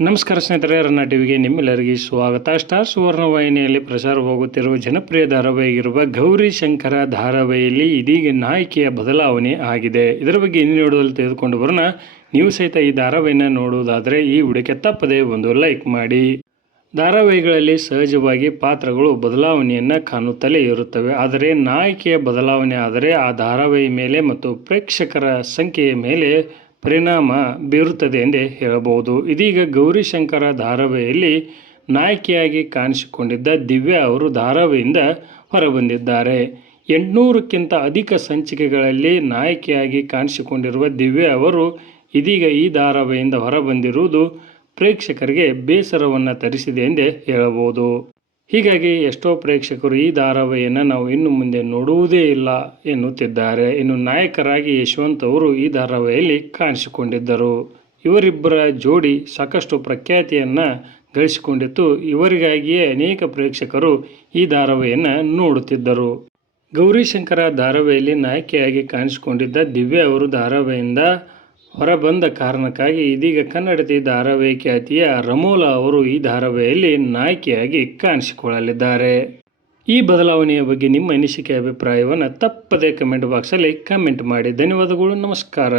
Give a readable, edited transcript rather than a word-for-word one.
ನಮಸ್ಕಾರ ಸ್ನೇಹಿತರೆ, ರನ್ನ ಟಿವಿಗೆ ನಿಮ್ಮೆಲ್ಲರಿಗೆ ಸ್ವಾಗತ. ಸ್ಟಾರ್ ಸುವರ್ಣ ವಾಹಿನಿಯಲ್ಲಿ ಪ್ರಸಾರವಾಗುತ್ತಿರುವ ಜನಪ್ರಿಯ ಧಾರಾವಾಹಿಗಿರುವ ಗೌರಿ ಶಂಕರ ಧಾರಾವಾಹಿಯಲ್ಲಿ ಇದೀಗ ನಾಯಕಿಯ ಬದಲಾವಣೆ ಆಗಿದೆ. ಇದರ ಬಗ್ಗೆ ಇಂದಿನ ವಿಡಿಯೋದಲ್ಲಿ ತೆಗೆದುಕೊಂಡು ಬರೋಣ. ನೀವು ಸಹಿತ ಈ ಧಾರಾವಾಹಿನ ನೋಡುವುದಾದರೆ ಈ ವಿಡಿಯೋಕ್ಕೆ ತಪ್ಪದೆ ಒಂದು ಲೈಕ್ ಮಾಡಿ. ಧಾರಾವಾಹಿಗಳಲ್ಲಿ ಸಹಜವಾಗಿ ಪಾತ್ರಗಳು ಬದಲಾವಣೆಯನ್ನು ಕಾಣುತ್ತಲೇ ಇರುತ್ತವೆ. ಆದರೆ ನಾಯಕಿಯ ಬದಲಾವಣೆ ಆದರೆ ಆ ಧಾರಾವಾಹಿ ಮೇಲೆ ಮತ್ತು ಪ್ರೇಕ್ಷಕರ ಸಂಖ್ಯೆಯ ಮೇಲೆ ಪರಿಣಾಮ ಬೀರುತ್ತದೆ ಎಂದೇ ಹೇಳಬಹುದು. ಇದೀಗ ಗೌರಿ ಶಂಕರ ಧಾರಾವಾಹಿಯಲ್ಲಿ ನಾಯಕಿಯಾಗಿ ಕಾಣಿಸಿಕೊಂಡಿದ್ದ ದಿವ್ಯಾ ಅವರು ಧಾರಾವಾಹಿಯಿಂದ ಹೊರಬಂದಿದ್ದಾರೆ. 800ಕ್ಕಿಂತ ಅಧಿಕ ಸಂಚಿಕೆಗಳಲ್ಲಿ ನಾಯಕಿಯಾಗಿ ಕಾಣಿಸಿಕೊಂಡಿರುವ ದಿವ್ಯಾ ಅವರು ಇದೀಗ ಈ ಧಾರಾವಾಹಿಯಿಂದ ಹೊರಬಂದಿರುವುದು ಪ್ರೇಕ್ಷಕರಿಗೆ ಬೇಸರವನ್ನು ತರಿಸಿದೆ ಎಂದೇ ಹೇಳಬಹುದು. ಹೀಗಾಗಿ ಎಷ್ಟೋ ಪ್ರೇಕ್ಷಕರು ಈ ಧಾರಾವಾಹಿಯನ್ನು ನಾವು ಇನ್ನು ಮುಂದೆ ನೋಡುವುದೇ ಇಲ್ಲ ಎನ್ನುತ್ತಿದ್ದಾರೆ. ಇನ್ನು ನಾಯಕರಾಗಿ ಯಶವಂತ್ ಅವರು ಈ ಧಾರಾವಾಹಿಯಲ್ಲಿ ಕಾಣಿಸಿಕೊಂಡಿದ್ದರು. ಇವರಿಬ್ಬರ ಜೋಡಿ ಸಾಕಷ್ಟು ಪ್ರಖ್ಯಾತಿಯನ್ನು ಗಳಿಸಿಕೊಂಡಿತ್ತು. ಇವರಿಗಾಗಿಯೇ ಅನೇಕ ಪ್ರೇಕ್ಷಕರು ಈ ಧಾರಾವಾಹಿಯನ್ನು ನೋಡುತ್ತಿದ್ದರು. ಗೌರಿ ಶಂಕರ ಧಾರಾವಾಹಿಯಲ್ಲಿ ನಾಯಕಿಯಾಗಿ ಕಾಣಿಸಿಕೊಂಡಿದ್ದ ದಿವ್ಯಾ ಅವರು ಧಾರಾವಾಹಿಯಿಂದ ಹೊರಬಂದ ಕಾರಣಕ್ಕಾಗಿ ಇದೀಗ ಕನ್ನಡತಿ ಧಾರಾವಾಹಿ ಖ್ಯಾತಿಯ ರಮೋಲಾ ಅವರು ಈ ಧಾರಾವಾಹಿಯಲ್ಲಿ ನಾಯಕಿಯಾಗಿ ಕಾಣಿಸಿಕೊಳ್ಳಲಿದ್ದಾರೆ. ಈ ಬದಲಾವಣೆಯ ಬಗ್ಗೆ ನಿಮ್ಮ ಅನಿಸಿಕೆ ಅಭಿಪ್ರಾಯವನ್ನು ತಪ್ಪದೇ ಕಮೆಂಟ್ ಬಾಕ್ಸಲ್ಲಿ ಕಮೆಂಟ್ ಮಾಡಿ. ಧನ್ಯವಾದಗಳು. ನಮಸ್ಕಾರ.